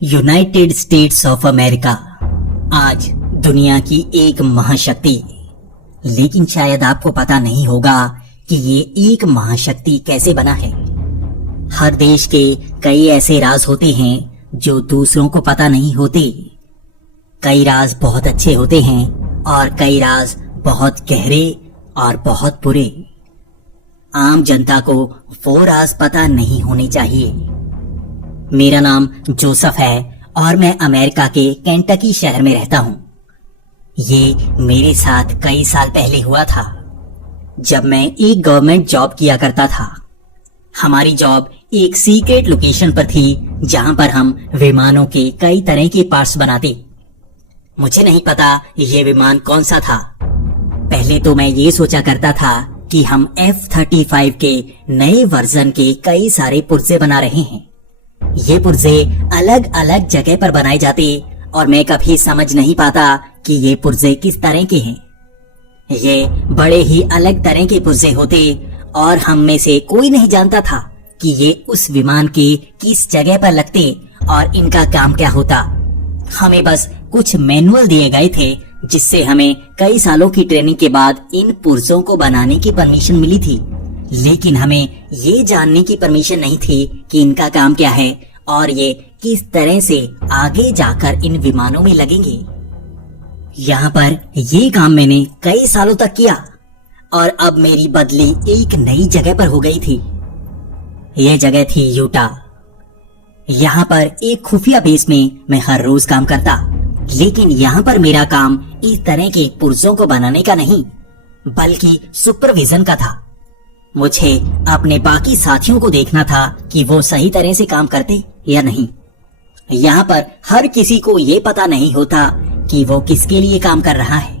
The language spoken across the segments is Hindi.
यूनाइटेड स्टेट्स ऑफ अमेरिका आज दुनिया की एक महाशक्ति, लेकिन शायद आपको पता नहीं होगा कि ये एक महाशक्ति कैसे बना है। हर देश के कई ऐसे राज होते हैं जो दूसरों को पता नहीं होते। कई राज बहुत अच्छे होते हैं और कई राज बहुत गहरे और बहुत बुरे। आम जनता को वो राज पता नहीं होने चाहिए। मेरा नाम जोसेफ है और मैं अमेरिका के केंटकी शहर में रहता हूँ। ये मेरे साथ कई साल पहले हुआ था, जब मैं एक गवर्नमेंट जॉब किया करता था। हमारी जॉब एक सीक्रेट लोकेशन पर थी, जहां पर हम विमानों के कई तरह के पार्ट्स बनाते। मुझे नहीं पता ये विमान कौन सा था। पहले तो मैं ये सोचा करता था कि हम F-35 के नए वर्जन के कई सारे पुर्जे बना रहे हैं। ये पुर्जे अलग अलग जगह पर बनाए जाते और मैं कभी समझ नहीं पाता कि ये पुर्जे किस तरह के हैं। ये बड़े ही अलग तरह के पुर्जे होते और हम में से कोई नहीं जानता था कि ये उस विमान के किस जगह पर लगते और इनका काम क्या होता। हमें बस कुछ मैनुअल दिए गए थे, जिससे हमें कई सालों की ट्रेनिंग के बाद इन पुर्जों को बनाने की परमिशन मिली थी। लेकिन हमें ये जानने की परमिशन नहीं थी कि इनका काम क्या है और ये किस तरह से आगे जाकर इन विमानों में लगेंगे। यहाँ पर ये काम मैंने कई सालों तक किया और अब मेरी बदली एक नई जगह पर हो गई थी। ये जगह थी यूटा। यहाँ पर एक खुफिया बेस में मैं हर रोज काम करता, लेकिन यहाँ पर मेरा काम इस तरह के पुर्जों को बनाने का नहीं, बल्कि सुपरविजन का था। मुझे अपने बाकी साथियों को देखना था कि वो सही तरह से काम करते या नहीं। यहाँ पर हर किसी को ये पता नहीं होता कि वो किसके लिए काम कर रहा है,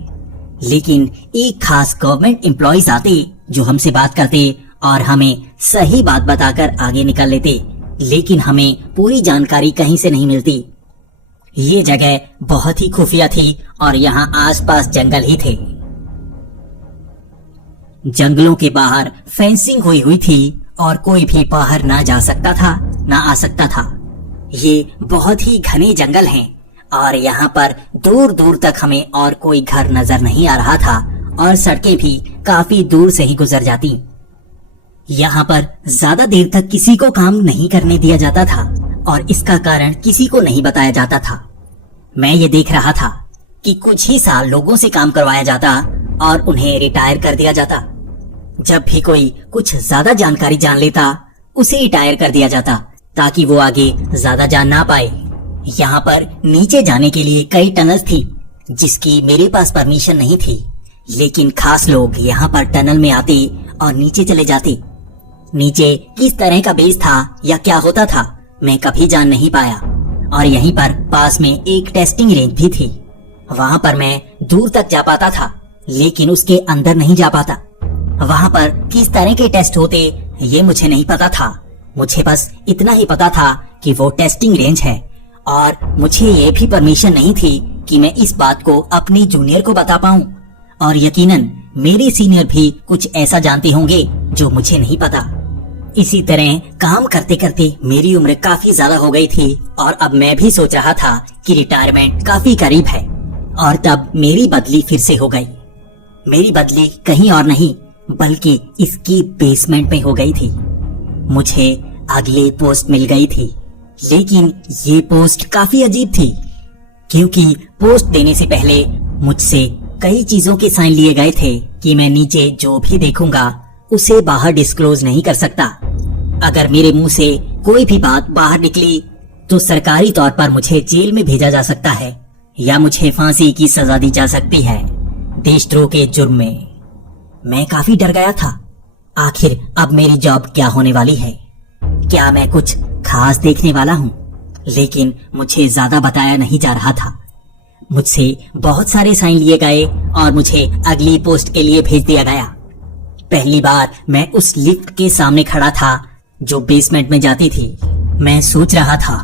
लेकिन एक खास गवर्नमेंट एम्प्लॉइज आते जो हमसे बात करते और हमें सही बात बताकर आगे निकल लेते, लेकिन हमें पूरी जानकारी कहीं से नहीं मिलती। ये जगह बहुत ही खुफिया थी और यहाँ आसपास जंगल ही थे। जंगलों के बाहर फेंसिंग हुई थी और कोई भी बाहर ना जा सकता था ना आ सकता था। ये बहुत ही घने जंगल हैं और यहाँ पर दूर दूर तक हमें और कोई घर नजर नहीं आ रहा था और सड़कें भी काफी दूर से ही गुजर जाती। यहाँ पर ज्यादा देर तक किसी को काम नहीं करने दिया जाता था और इसका कारण किसी को नहीं बताया जाता था। मैं ये देख रहा था कि कुछ ही साल लोगों से काम करवाया जाता और उन्हें रिटायर कर दिया जाता। जब भी कोई कुछ ज्यादा जानकारी जान लेता, उसे रिटायर कर दिया जाता ताकि वो आगे ज्यादा जान ना पाए। यहाँ पर नीचे जाने के लिए कई टनल्स थी, जिसकी मेरे पास परमिशन नहीं थी, लेकिन खास लोग यहाँ पर टनल में आते और नीचे चले जाते। नीचे किस तरह का बेस था या क्या होता था, मैं कभी जान नहीं पाया। और यहीं पर पास में एक टेस्टिंग रेंज भी थी। वहाँ पर मैं दूर तक जा पाता था, लेकिन उसके अंदर नहीं जा पाता। वहाँ पर किस तरह के टेस्ट होते ये मुझे नहीं पता था। मुझे बस इतना ही पता था कि वो टेस्टिंग रेंज है और मुझे ये भी परमिशन नहीं थी कि मैं इस बात को अपनी जूनियर को बता पाऊं। और यकीनन मेरे सीनियर भी कुछ ऐसा जानते होंगे जो मुझे नहीं पता। इसी तरह काम करते करते मेरी उम्र काफी ज्यादा हो गई थी और अब मैं भी सोच रहा था कि रिटायरमेंट काफी करीब है। और तब मेरी बदली फिर से हो गई। मेरी बदली कहीं और नहीं बल्कि इसकी बेसमेंट में हो गई थी। मुझे अगली पोस्ट मिल गई थी, लेकिन ये पोस्ट काफी अजीब थी, क्योंकि पोस्ट देने से पहले मुझसे कई चीजों के साइन लिए गए थे कि मैं नीचे जो भी देखूंगा उसे बाहर डिस्क्लोज नहीं कर सकता। अगर मेरे मुंह से कोई भी बात बाहर निकली तो सरकारी तौर पर मुझे जेल में भेजा जा सकता है या मुझे फांसी की सजा दी जा सकती है, देशद्रोह के जुर्म में। मैं काफी डर गया था। आखिर अब मेरी जॉब क्या होने वाली है? क्या मैं कुछ खास देखने वाला हूँ? लेकिन मुझे ज्यादा बताया नहीं जा रहा था। मुझसे बहुत सारे साइन लिए गए और मुझे अगली पोस्ट के लिए भेज दिया गया। पहली बार मैं उस लिफ्ट के सामने खड़ा था जो बेसमेंट में जाती थी। मैं सोच रहा था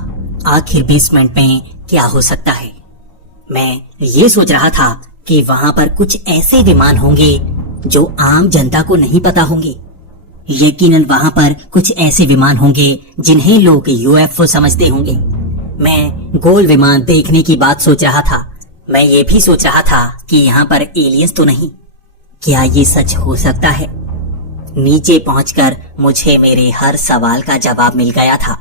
आखिर बेसमेंट में क्या हो सकता है। मैं ये सोच रहा था कि वहाँ पर कुछ ऐसे विमान होंगे जो आम जनता को नहीं पता होंगे। यकीनन वहाँ पर कुछ ऐसे विमान होंगे जिन्हें लोग UFO समझते होंगे। मैं गोल विमान देखने की बात सोच रहा था। मैं ये भी सोच रहा था कि यहाँ पर एलियंस तो नहीं। क्या ये सच हो सकता है? नीचे पहुंचकर मुझे मेरे हर सवाल का जवाब मिल गया था।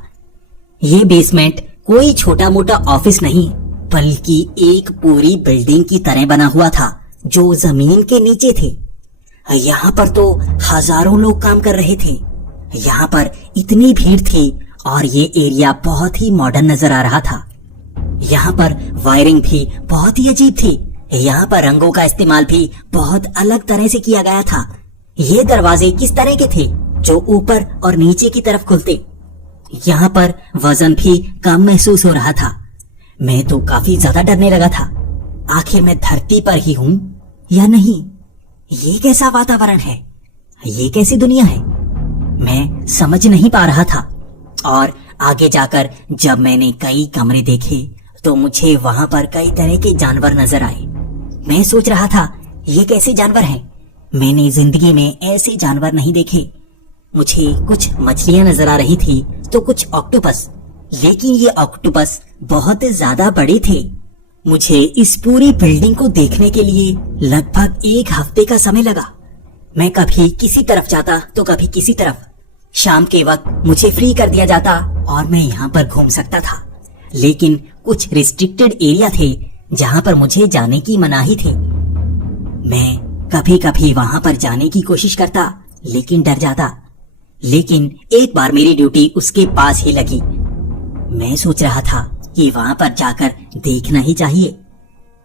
ये बेसमेंट कोई छोटा मोटा ऑफिस नहीं, बल्कि एक पूरी बिल्डिंग की तरह बना हुआ था जो जमीन के नीचे थे। यहाँ पर तो हजारों लोग काम कर रहे थे। यहाँ पर इतनी भीड़ थी और ये एरिया बहुत ही मॉडर्न नजर आ रहा था। यहाँ पर वायरिंग भी बहुत ही अजीब थी। यहाँ पर रंगों का इस्तेमाल भी बहुत अलग तरह से किया गया था। ये दरवाजे किस तरह के थे जो ऊपर और नीचे की तरफ खुलते। यहाँ पर वजन भी कम महसूस हो रहा था। मैं तो काफी ज्यादा डरने लगा था। आखिर मैं धरती पर ही हूँ या नहीं? ये कैसा वातावरण है? ये कैसी दुनिया है? मैं समझ नहीं पा रहा था। और आगे जाकर जब मैंने कई कमरे देखे तो मुझे वहां पर कई तरह के जानवर नजर आए। मैं सोच रहा था ये कैसे जानवर हैं? मैंने जिंदगी में ऐसे जानवर नहीं देखे। मुझे कुछ मछलियां नजर आ रही थी तो कुछ ऑक्टोपस, लेकिन ये ऑक्टोपस बहुत ज्यादा बड़े थे। मुझे इस पूरी बिल्डिंग को देखने के लिए लगभग 1 हफ्ते का समय लगा। मैं कभी किसी तरफ जाता तो कभी किसी तरफ। शाम के वक्त मुझे फ्री कर दिया जाता और मैं यहाँ पर घूम सकता था, लेकिन कुछ रिस्ट्रिक्टेड एरिया थे जहाँ पर मुझे जाने की मनाही थी। मैं कभी कभी वहां पर जाने की कोशिश करता, लेकिन डर जाता। लेकिन एक बार मेरी ड्यूटी उसके पास ही लगी। मैं सोच रहा था कि वहां पर जाकर देखना ही चाहिए।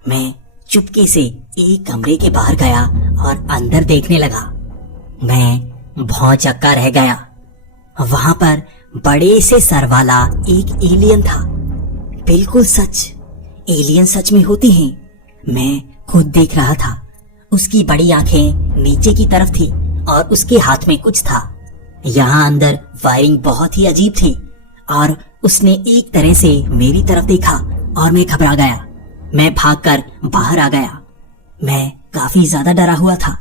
मैं चुपके से एक कमरे के बाहर गया और अंदर देखने लगा। मैं भौंचक्का रह गया। वहां पर बड़े से सर वाला एक एलियन था। बिल्कुल सच, एलियन सच में होती हैं। मैं खुद देख रहा था। उसकी बड़ी आंखें नीचे की तरफ थी और उसके हाथ में कुछ था। यहाँ अंदर वायरिंग बहुत ही अजीब थी और उसने एक तरह से मेरी तरफ देखा और मैं घबरा गया। मैं भागकर बाहर आ गया। मैं काफी ज्यादा डरा हुआ था।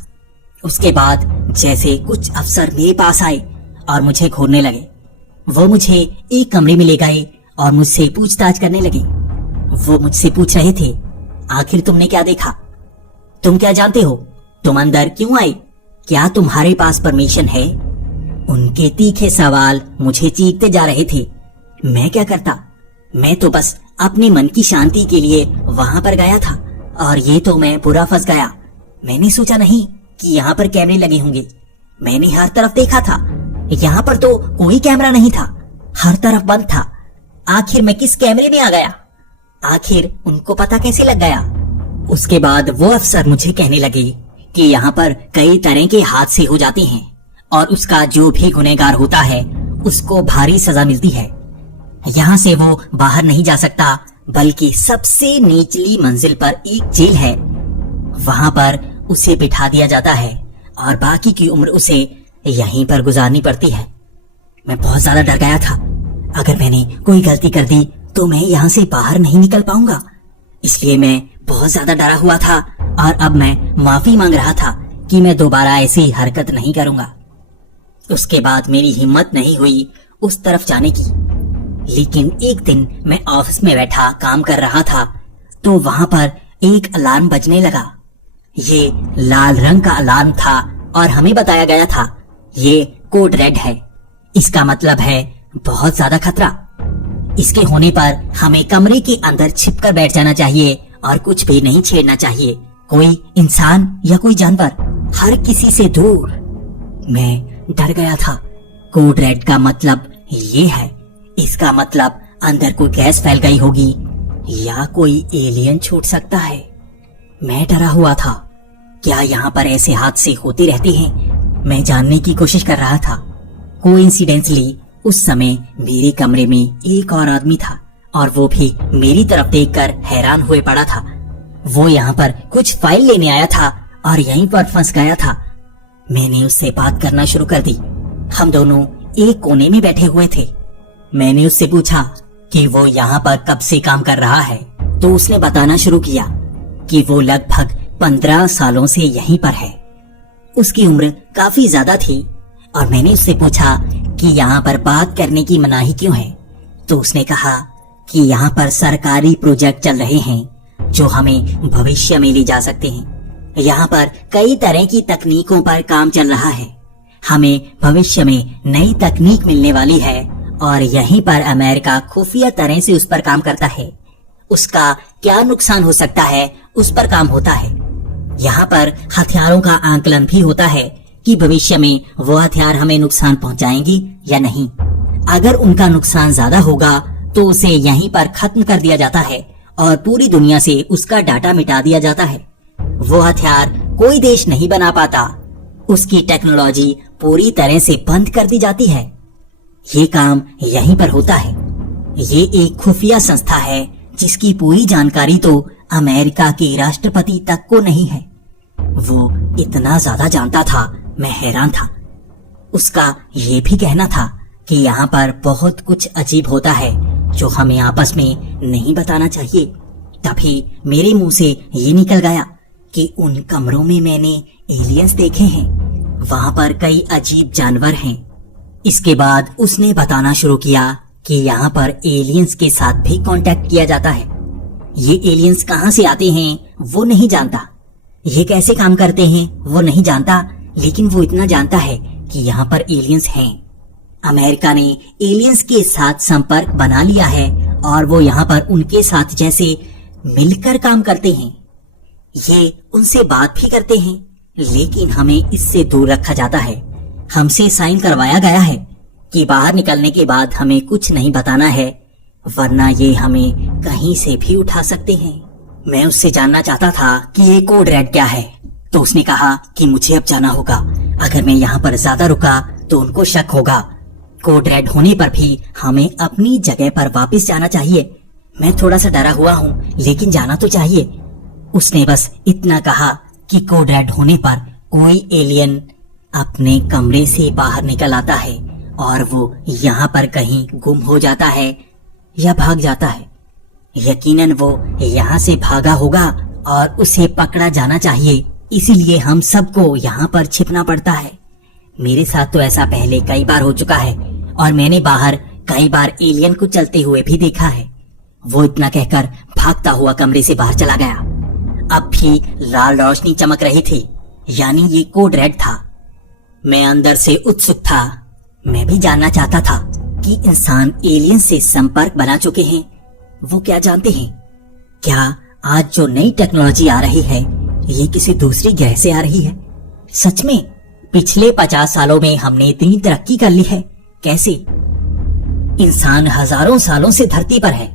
उसके बाद जैसे कुछ अफसर मेरे पास आए और मुझे घूरने लगे। वो मुझे एक कमरे में ले गए और मुझसे पूछताछ करने लगे। वो मुझसे पूछ रहे थे, आखिर तुमने क्या देखा? तुम क्या जानते हो? तुम अंदर क्यों आए? क्या तुम्हारे पास परमिशन है? उनके तीखे सवाल मुझे चीखते जा रहे थे। मैं क्या करता? मैं तो बस अपने मन की शांति के लिए वहां पर गया था और ये तो मैं पूरा फंस गया। मैंने सोचा नहीं कि यहाँ पर कैमरे लगे होंगे। मैंने हर तरफ देखा था। यहाँ पर तो कोई कैमरा नहीं था, हर तरफ बंद था। आखिर मैं किस कैमरे में आ गया? आखिर उनको पता कैसे लग गया? उसके बाद वो अफसर मुझे कहने लगे कि यहाँ पर कई तरह के हादसे हो जाते हैं और उसका जो भी गुनहगार होता है उसको भारी सजा मिलती है। यहाँ से वो बाहर नहीं जा सकता, बल्कि सबसे निचली मंजिल पर एक जेल है। वहां पर उसे बिठा दिया जाता है और बाकी की उम्र उसे यहीं पर गुजारनी पड़ती है। मैं बहुत ज्यादा डर गया था। अगर मैंने कोई गलती कर दी तो मैं यहाँ से बाहर नहीं निकल पाऊंगा। इसलिए मैं बहुत ज्यादा डरा हुआ था और अब मैं माफी मांग रहा था कि मैं दोबारा ऐसी हरकत नहीं करूंगा। उसके बाद मेरी हिम्मत नहीं हुई उस तरफ जाने की। लेकिन एक दिन मैं ऑफिस में बैठा काम कर रहा था तो वहां पर एक अलार्म बजने लगा। ये लाल रंग का अलार्म था और हमें बताया गया था ये कोड रेड है। इसका मतलब है बहुत ज्यादा खतरा। इसके होने पर हमें कमरे के अंदर छिपकर बैठ जाना चाहिए और कुछ भी नहीं छेड़ना चाहिए। कोई इंसान या कोई जानवर, हर किसी से दूर। मैं डर गया था। कोड रेड का मतलब ये है। इसका मतलब अंदर कोई गैस फैल गई होगी या कोई एलियन छूट सकता है। मैं डरा हुआ था। क्या यहाँ पर ऐसे हादसे होते रहते हैं? मैं जानने की कोशिश कर रहा था। कोइंसिडेंटली उस समय मेरे कमरे में एक और आदमी था और वो भी मेरी तरफ देखकर हैरान हुए पड़ा था। वो यहाँ पर कुछ फाइल लेने आया था और यहीं पर फंस गया था। मैंने उससे बात करना शुरू कर दी। हम दोनों एक कोने में बैठे हुए थे। मैंने उससे पूछा कि वो यहाँ पर कब से काम कर रहा है तो उसने बताना शुरू किया कि वो लगभग 15 सालों से यहीं पर है। उसकी उम्र काफी ज्यादा थी और मैंने उससे पूछा कि यहाँ पर बात करने की मनाही क्यों है तो उसने कहा कि यहाँ पर सरकारी प्रोजेक्ट चल रहे हैं जो हमें भविष्य में ले जा सकते हैं। यहाँ पर कई तरह की तकनीकों पर काम चल रहा है। हमें भविष्य में नई तकनीक मिलने वाली है और यहीं पर अमेरिका खुफिया तरह से उस पर काम करता है। उसका क्या नुकसान हो सकता है उस पर काम होता है। यहाँ पर हथियारों का आंकलन भी होता है कि भविष्य में वो हथियार हमें नुकसान पहुंचाएंगे या नहीं। अगर उनका नुकसान ज्यादा होगा तो उसे यहीं पर खत्म कर दिया जाता है और पूरी दुनिया से उसका डाटा मिटा दिया जाता है। वो हथियार कोई देश नहीं बना पाता, उसकी टेक्नोलॉजी पूरी तरह से बंद कर दी जाती है। ये काम यहीं पर होता है। ये एक खुफिया संस्था है जिसकी पूरी जानकारी तो अमेरिका के राष्ट्रपति तक को नहीं है। वो इतना ज्यादा जानता था, मैं हैरान था। उसका ये भी कहना था कि यहाँ पर बहुत कुछ अजीब होता है जो हमें आपस में नहीं बताना चाहिए। तभी मेरे मुंह से ये निकल गया कि उन कमरों में मैंने एलियंस देखे हैं, वहां पर कई अजीब जानवर हैं। इसके बाद उसने बताना शुरू किया कि यहाँ पर एलियंस के साथ भी कांटेक्ट किया जाता है। ये एलियंस कहाँ से आते हैं वो नहीं जानता, ये कैसे काम करते हैं वो नहीं जानता, लेकिन वो इतना जानता है कि यहाँ पर एलियंस हैं। अमेरिका ने एलियंस के साथ संपर्क बना लिया है और वो यहाँ पर उनके साथ जैसे मिलकर काम करते हैं। ये उनसे बात भी करते हैं, लेकिन हमें इससे दूर रखा जाता है। हमसे साइन करवाया गया है कि बाहर निकलने के बाद हमें कुछ नहीं बताना है, वरना ये हमें कहीं से भी उठा सकते हैं। मैं उससे जानना चाहता था कि ये कोड रेड क्या है, तो उसने कहा कि मुझे अब जाना होगा। अगर मैं यहाँ पर ज्यादा रुका तो उनको शक होगा। कोड रेड होने पर भी हमें अपनी जगह पर वापस जाना चाहिए। मैं थोड़ा सा डरा हुआ हूँ, लेकिन जाना तो चाहिए। उसने बस इतना कहा कि कोड रेड होने पर कोई एलियन अपने कमरे से बाहर निकल आता है और वो यहाँ पर कहीं गुम हो जाता है या भाग जाता है। यकीनन वो यहाँ से भागा होगा और उसे पकड़ा जाना चाहिए, इसीलिए हम सबको यहाँ पर छिपना पड़ता है। मेरे साथ तो ऐसा पहले कई बार हो चुका है और मैंने बाहर कई बार एलियन को चलते हुए भी देखा है। वो इतना कहकर भागता हुआ कमरे से बाहर चला गया। अब भी लाल रोशनी चमक रही थी, यानी ये कोड रेड था। मैं अंदर से उत्सुक था। मैं भी जानना चाहता था कि इंसान एलियन से संपर्क बना चुके हैं, वो क्या जानते हैं। क्या आज जो नई टेक्नोलॉजी आ रही है ये किसी दूसरी ग्रह से आ रही है? सच में पिछले 50 सालों में हमने इतनी तरक्की कर ली है? कैसे? इंसान हजारों सालों से धरती पर है,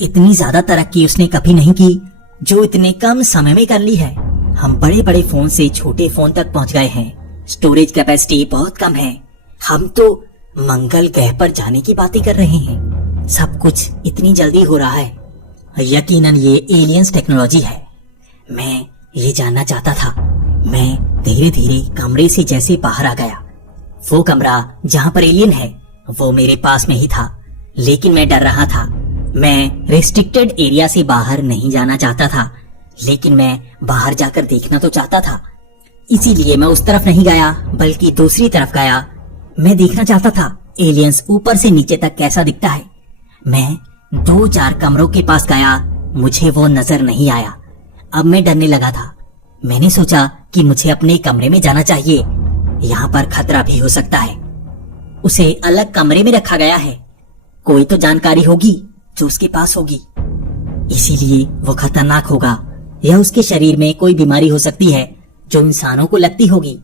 इतनी ज्यादा तरक्की उसने कभी नहीं की जो इतने कम समय में कर ली है। हम बड़े बड़े फोन से छोटे फोन तक पहुंच गए हैं। स्टोरेज कैपेसिटी बहुत कम है। हम तो मंगल ग्रह पर जाने की बातें कर रहे हैं। सब कुछ इतनी जल्दी हो रहा है। यकीनन ये एलियंस टेक्नोलॉजी है। मैं ये जानना चाहता था। मैं धीरे धीरे कमरे से जैसे बाहर आ गया। वो कमरा जहाँ पर एलियन है वो मेरे पास में ही था, लेकिन मैं डर रहा था। मैं रिस्ट्रिक्टेड एरिया से बाहर नहीं जाना चाहता था, लेकिन मैं बाहर जाकर देखना तो चाहता था। इसीलिए मैं उस तरफ नहीं गया बल्कि दूसरी तरफ गया। मैं देखना चाहता था एलियंस ऊपर से नीचे तक कैसा दिखता है। मैं 2-4 कमरों के पास गया, मुझे वो नजर नहीं आया। अब मैं डरने लगा था। मैंने सोचा कि मुझे अपने कमरे में जाना चाहिए, यहाँ पर खतरा भी हो सकता है। उसे अलग कमरे में रखा गया है, कोई तो जानकारी होगी जो उसके पास होगी, इसीलिए वो खतरनाक होगा या उसके शरीर में कोई बीमारी हो सकती है जो इंसानों को लगती होगी।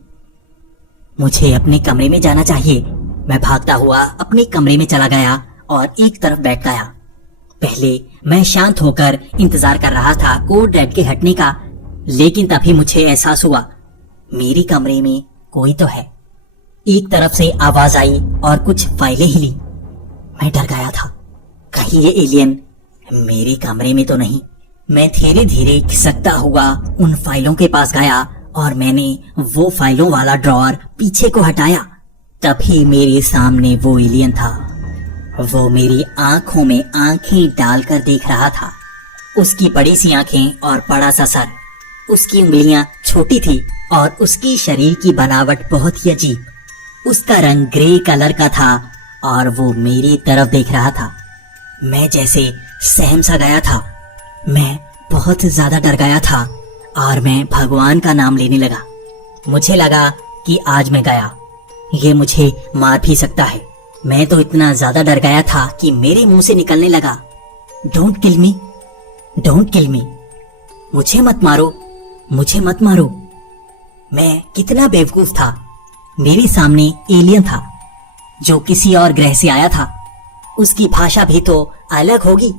मुझे अपने कमरे में जाना चाहिए। मैं भागता हुआ अपने कमरे में चला गया और एक तरफ बैठ गया। पहले मैं शांत होकर इंतजार कर रहा था कोड रेड के हटने का, लेकिन तभी मुझे एहसास हुआ मेरे कमरे में कोई तो है। एक तरफ से आवाज आई और कुछ फाइलें हिली। मैं डर गया था, कहीं ये एलियन मेरे कमरे में तो नहीं। मैं धीरे धीरे खिसकता हुआ उन फाइलों के पास गया और मैंने वो फाइलों वाला ड्रॉअर पीछे को हटाया। तभी मेरे सामने वो एलियन था। वो मेरी आंखों में आंखें डालकर देख रहा था। उसकी बड़ी सी आंखें और बड़ा सा सर, उसकी उंगलियां छोटी थी और उसकी शरीर की बनावट बहुत ही अजीब। उसका रंग ग्रे कलर का था और वो मेरी तरफ देख रहा था। मैं जैसे सहम सा गया था। मैं बहुत ज्यादा डर गया था और मैं भगवान का नाम लेने लगा। मुझे लगा कि आज मैं गया, ये मुझे मार भी सकता है। मैं तो इतना ज्यादा डर गया था कि मेरे मुंह से निकलने लगा, don't kill me, don't kill मी, मुझे मत मारो, मुझे मत मारो। मैं कितना बेवकूफ था। मेरे सामने एलियन था जो किसी और ग्रह से आया था। उसकी भाषा भी तो अलग होगी।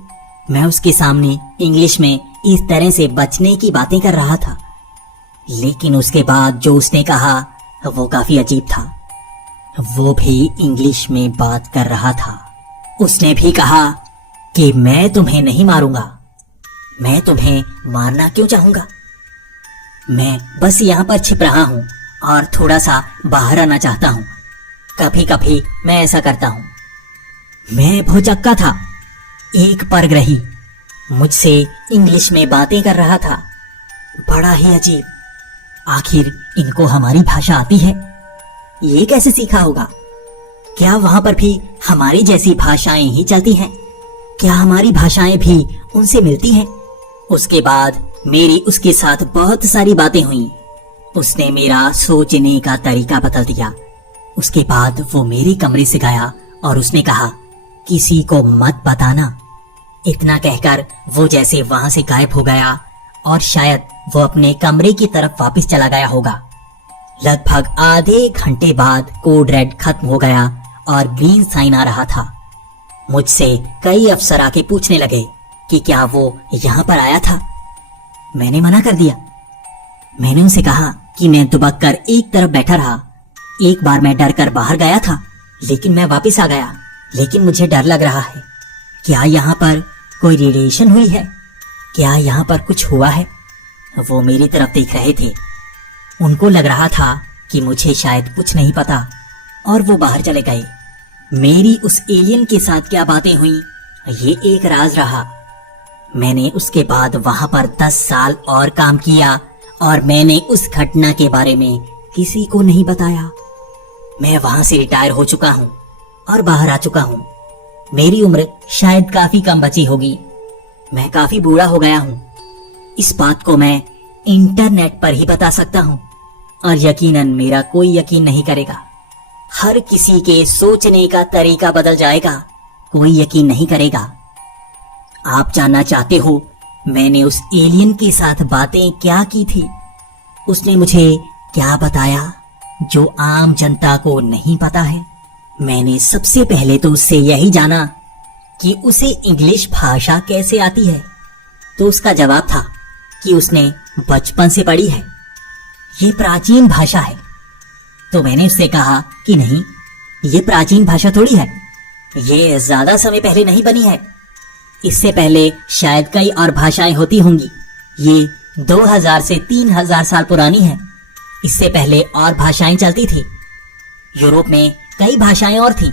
मैं उसके सामने इंग्लिश में इस तरह से बचने की बातें कर रहा था, लेकिन उसके बाद जो उसने कहा वो काफी अजीब था। वो भी इंग्लिश में बात कर रहा था। उसने भी कहा कि मैं तुम्हें नहीं मारूंगा, मैं तुम्हें मारना क्यों चाहूंगा। मैं बस यहाँ पर छिप रहा हूँ और थोड़ा सा बाहर आना चाहता हूँ। कभी कभी मैं ऐसा करता हूँ। मैं भौचक्का था। एक परग्रही मुझसे इंग्लिश में बातें कर रहा था। बड़ा ही अजीब। आखिर इनको हमारी भाषा आती है? ये कैसे सीखा होगा? क्या वहां पर भी हमारी जैसी भाषाएं ही चलती हैं? क्या हमारी भाषाएं भी उनसे मिलती हैं? उसके बाद मेरी उसके साथ बहुत सारी बातें हुई। उसने मेरा सोचने का तरीका बदल दिया। उसके बाद वो मेरे कमरे से गया और उसने कहा, किसी को मत बताना। इतना कहकर वो जैसे वहां से गायब हो गया और शायद वो अपने कमरे की तरफ वापस चला गया होगा। लगभग आधे घंटे बाद कोड रेड खत्म हो गया और ग्रीन साइन आ रहा था। मुझसे कई अफसर आके पूछने लगे कि क्या वो यहाँ पर आया था। मैंने मना कर दिया। मैंने उनसे कहा कि मैं दुबक कर एक तरफ बैठा रहा। एक बार मैं डर कर बाहर गया था, लेकिन मैं वापस आ गया। लेकिन मुझे डर लग रहा है। क्या यहाँ पर कोई रेडिएशन हुई है? क्या यहाँ पर कुछ हुआ है? वो मेरी तरफ देख रहे थे। उनको लग रहा था कि मुझे शायद कुछ नहीं पता और वो बाहर चले गए। मेरी उस एलियन के साथ क्या बातें हुई, ये एक राज रहा। मैंने उसके बाद वहां पर 10 साल और काम किया और मैंने उस घटना के बारे में किसी को नहीं बताया। मैं वहां से रिटायर हो चुका हूँ और बाहर आ चुका हूँ। मेरी उम्र शायद काफी कम बची होगी। मैं काफी बूढ़ा हो गया हूँ। इस बात को मैं इंटरनेट पर ही बता सकता हूँ और यकीनन मेरा कोई यकीन नहीं करेगा। हर किसी के सोचने का तरीका बदल जाएगा, कोई यकीन नहीं करेगा। आप जानना चाहते हो मैंने उस एलियन के साथ बातें क्या की थी? उसने मुझे क्या बताया जो आम जनता को नहीं पता है? मैंने सबसे पहले तो उससे यही जाना कि उसे इंग्लिश भाषा कैसे आती है। तो उसका जवाब था कि उसने बचपन से पढ़ी है, ये प्राचीन भाषा है। तो मैंने उससे कहा कि नहीं, ये प्राचीन भाषा थोड़ी है, ये ज्यादा समय पहले नहीं बनी है। इससे पहले शायद कई और भाषाएं होती होंगी। ये 2000 से 3000 साल पुरानी है। इससे पहले और भाषाएं चलती थी। यूरोप में कई भाषाएं और थीं।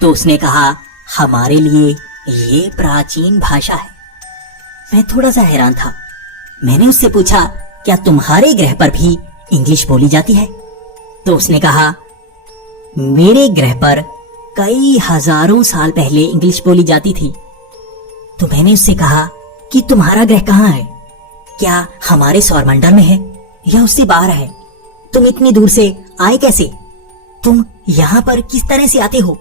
तो उसने कहा हमारे लिए ये प्राचीन भाषा है। मैं थोड़ा सा हैरान था। मैंने उससे पूछा क्या तुम्हारे ग्रह पर भी इंग्लिश बोली जाती है? तो उसने कहा मेरे ग्रह पर कई हजारों साल पहले इंग्लिश बोली जाती थी। तो मैंने उससे कहा कि तुम्हारा ग्रह कहाँ है? क्या हमारे सौरमंडल में है या उससे बाहर है? तुम इतनी दूर से आए कैसे? तुम यहाँ पर किस तरह से आते हो?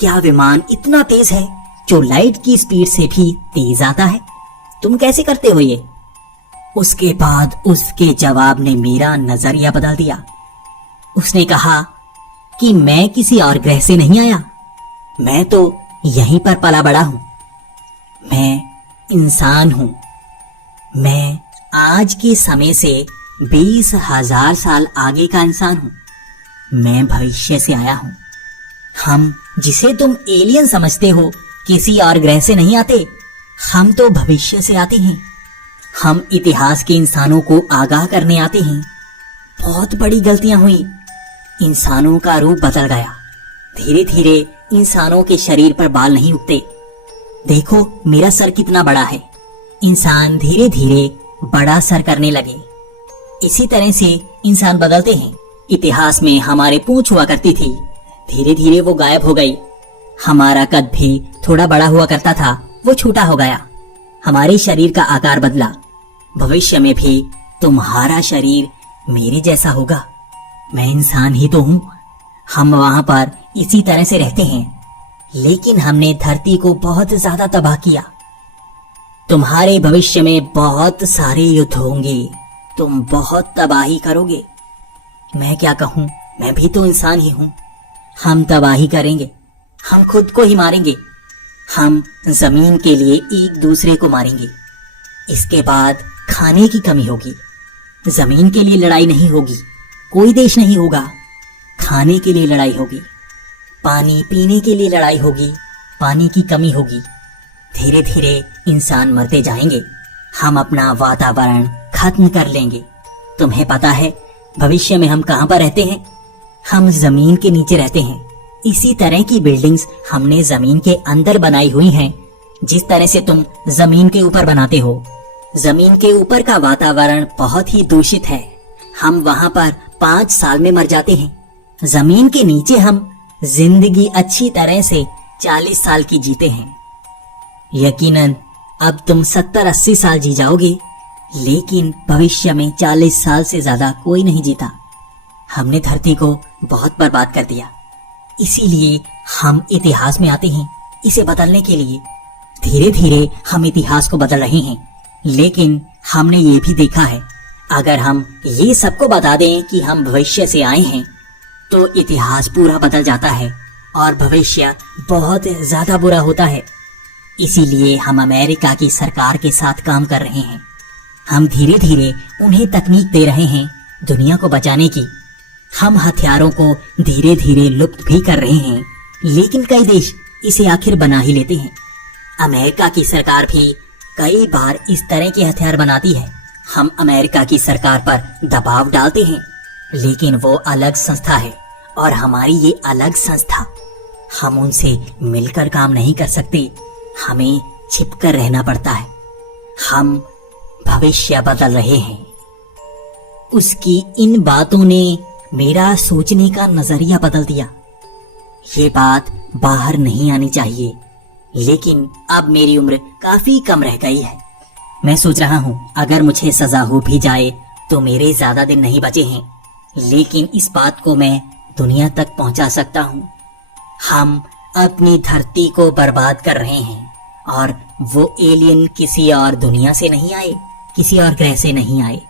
क्या विमान इतना तेज है जो लाइट की स्पीड से भी तेज आता है? तुम कैसे करते हो ये? उसके बाद उसके जवाब ने मेरा नजरिया बदल दिया। उसने कहा कि मैं किसी और ग्रह से नहीं आया, मैं तो यहीं पर पला बड़ा हूं। मैं इंसान हूं। मैं आज के समय से 20,000 साल आगे का इंसान हूं। मैं भविष्य से आया हूं। हम जिसे तुम एलियन समझते हो किसी और ग्रह से नहीं आते, हम तो भविष्य से आते हैं। हम इतिहास के इंसानों को आगाह करने आते हैं। बहुत बड़ी गलतियां हुई। इंसानों का रूप बदल गया। धीरे धीरे इंसानों के शरीर पर बाल नहीं उगते। देखो मेरा सर कितना बड़ा है। इंसान धीरे धीरे बड़ा सर करने लगे। इसी तरह से इंसान बदलते हैं। इतिहास में हमारे पूंछ हुआ करती थी, धीरे धीरे वो गायब हो गई। हमारा कद भी थोड़ा बड़ा हुआ करता था, वो छोटा हो गया। हमारे शरीर का आकार बदला। भविष्य में भी तुम्हारा शरीर मेरे जैसा होगा। मैं इंसान ही तो हूँ। हम वहां पर इसी तरह से रहते हैं, लेकिन हमने धरती को बहुत ज्यादा तबाह किया। तुम्हारे भविष्य में बहुत सारे युद्ध होंगे, तुम बहुत तबाही करोगे। मैं क्या कहूँ, मैं भी तो इंसान ही हूँ। हम तबाही करेंगे, हम खुद को ही मारेंगे। हम जमीन के लिए एक दूसरे को मारेंगे। इसके बाद खाने की कमी होगी। जमीन के लिए लड़ाई नहीं होगी, कोई देश नहीं होगा। खाने के लिए लड़ाई होगी, पानी पीने के लिए लड़ाई होगी, पानी की कमी होगी। धीरे धीरे इंसान मरते जाएंगे। हम अपना वातावरण खत्म कर लेंगे। तुम्हें पता है भविष्य में हम कहां पर रहते हैं? हम जमीन के नीचे रहते हैं। इसी तरह की बिल्डिंग्स हमने जमीन के अंदर बनाई हुई हैं, जिस तरह से तुम जमीन के ऊपर बनाते हो। जमीन के ऊपर का वातावरण बहुत ही दूषित है। हम वहां पर 5 साल में मर जाते हैं। जमीन के नीचे हम जिंदगी अच्छी तरह से 40 साल की जीते हैं। यकीनन अब तुम 70-80 साल जी जाओगे, लेकिन भविष्य में 40 साल से ज्यादा कोई नहीं जीता। हमने धरती को बहुत बर्बाद कर दिया। इसीलिए हम इतिहास में आते हैं, इसे बदलने के लिए। धीरे धीरे हम इतिहास को बदल रहे हैं, लेकिन हमने ये भी देखा है, अगर हम ये सबको बता दें कि हम भविष्य से आए हैं, तो इतिहास पूरा बदल जाता है और भविष्य बहुत ज्यादा बुरा होता है। इसीलिए हम अमेरिका की सरकार के साथ काम कर रहे हैं। हम धीरे धीरे उन्हें तकनीक दे रहे हैं दुनिया को बचाने की। हम हथियारों को धीरे धीरे लुप्त भी कर रहे हैं, लेकिन कई देश इसे आखिर बना ही लेते हैं। अमेरिका की सरकार भी कई बार इस तरह के हथियार बनाती है। हम अमेरिका की सरकार पर दबाव डालते हैं, लेकिन वो अलग संस्था है और हमारी ये अलग संस्था। हम उनसे मिलकर काम नहीं कर सकते, हमें छिपकर रहना पड़ता है। हम भविष्य बदल रहे हैं। उसकी इन बातों ने मेरा सोचने का नजरिया बदल दिया। ये बात बाहर नहीं आनी चाहिए, लेकिन अब मेरी उम्र काफी कम रह गई है। मैं सोच रहा हूँ अगर मुझे सजा हो भी जाए तो मेरे ज्यादा दिन नहीं बचे हैं, लेकिन इस बात को मैं दुनिया तक पहुंचा सकता हूँ। हम अपनी धरती को बर्बाद कर रहे हैं और वो एलियन किसी और दुनिया से नहीं आए, किसी और ग्रह से नहीं आए।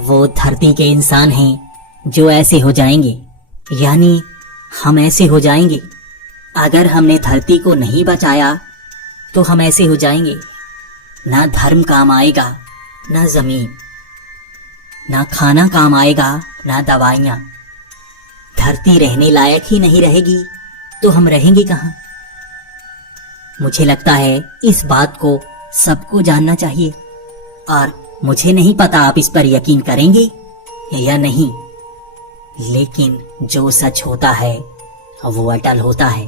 वो धरती के इंसान हैं जो ऐसे हो जाएंगे, यानी हम ऐसे हो जाएंगे। अगर हमने धरती को नहीं बचाया तो हम ऐसे हो जाएंगे। ना धर्म काम आएगा, ना जमीन, ना खाना काम आएगा, ना दवाइयां। धरती रहने लायक ही नहीं रहेगी तो हम रहेंगे कहां? मुझे लगता है इस बात को सबको जानना चाहिए, और मुझे नहीं पता आप इस पर यकीन करेंगे या नहीं, लेकिन जो सच होता है वो अटल होता है।